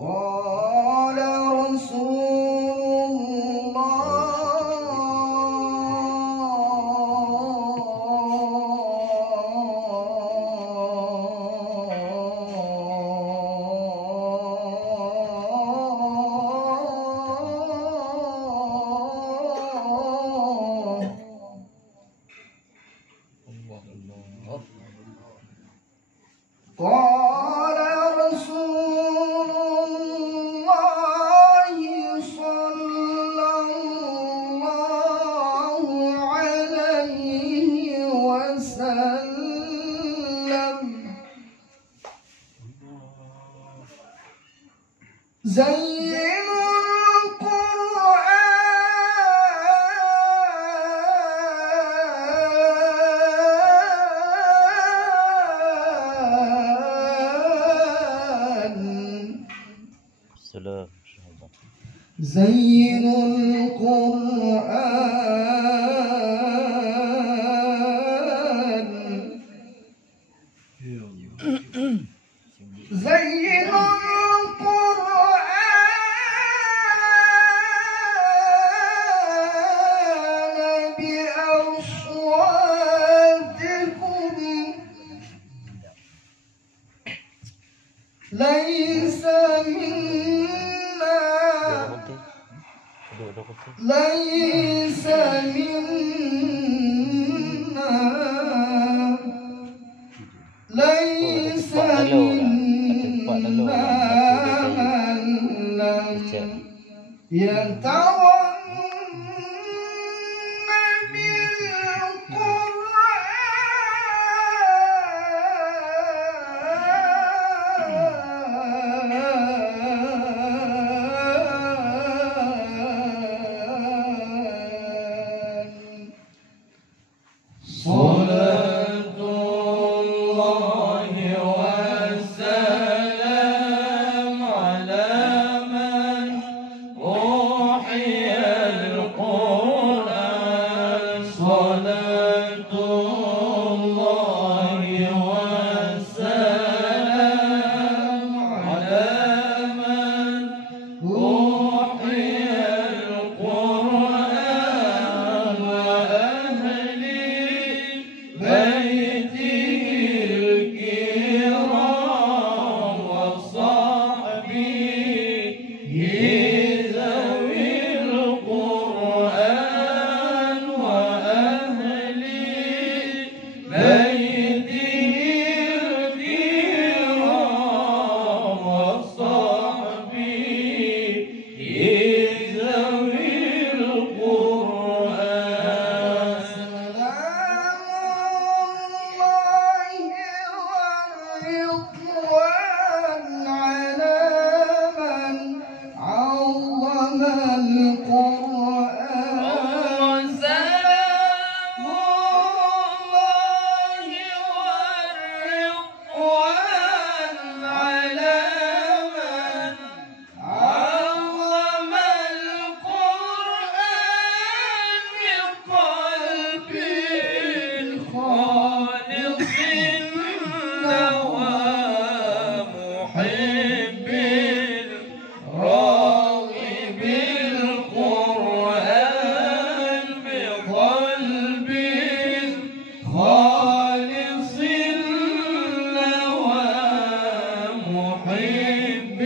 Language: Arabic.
قال رسول زينوا القرآن سلام زينوا القرآن زينوا القرآن بأصواتكم ليس منا ليس منا ليس منا من لم يتغن بالقرآن صلاة الله والسلام على من أوحي القرآن صلاة الله والسلام على من أوحي القرآن وأهل بيته الكرام وصحبه ذوي القرآن وأهل بيته الكرام وصحبه ذوي القرآن سلام الله والرضوان على من عظم القرآن سلام الله والرضوان على من عظم القرآن بقلب خالص ومحب راغب القرآن بقلب خالص ومحب